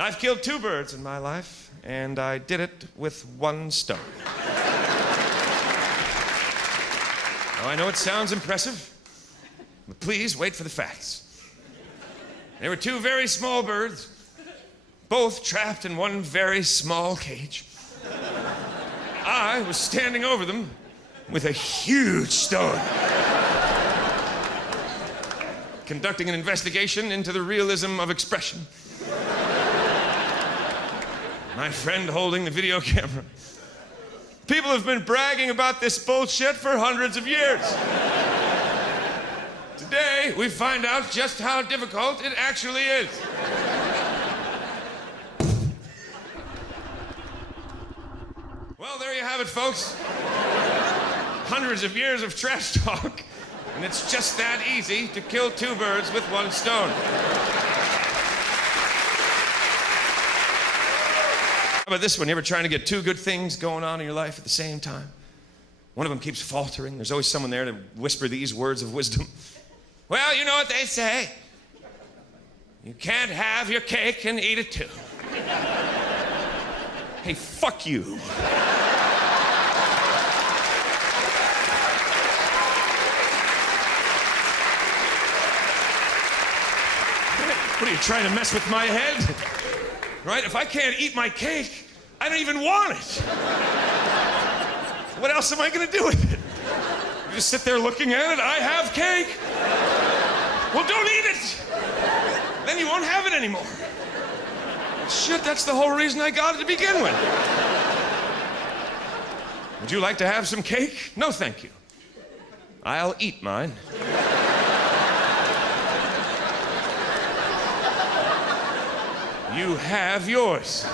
I've killed 2 birds in my life, and I did it with 1 stone. Now, I know it sounds impressive, but please wait for the facts. There were 2 very small birds, both trapped in one very small cage. I was standing over them with a huge stone, conducting an investigation into the realism of expression. My friend holding the video camera. People have been bragging about this bullshit for hundreds of years. Today, we find out just how difficult it actually is. Well, there you have it, folks. Hundreds of years of trash talk, and it's just that easy to kill 2 birds with 1 stone. How about this one? You ever trying to get 2 good things going on in your life at the same time? One of them keeps faltering. There's always someone there to whisper these words of wisdom. Well, you know what they say. You can't have your cake and eat it too. Hey, fuck you. What are you trying to mess with my head? Right? If I can't eat my cake, I don't even want it. What else am I going to do with it? You just sit there looking at it. I have cake. Well, don't eat it. Then you won't have it anymore. Shit, that's the whole reason I got it to begin with. Would you like to have some cake? No, thank you. I'll eat mine. You have yours.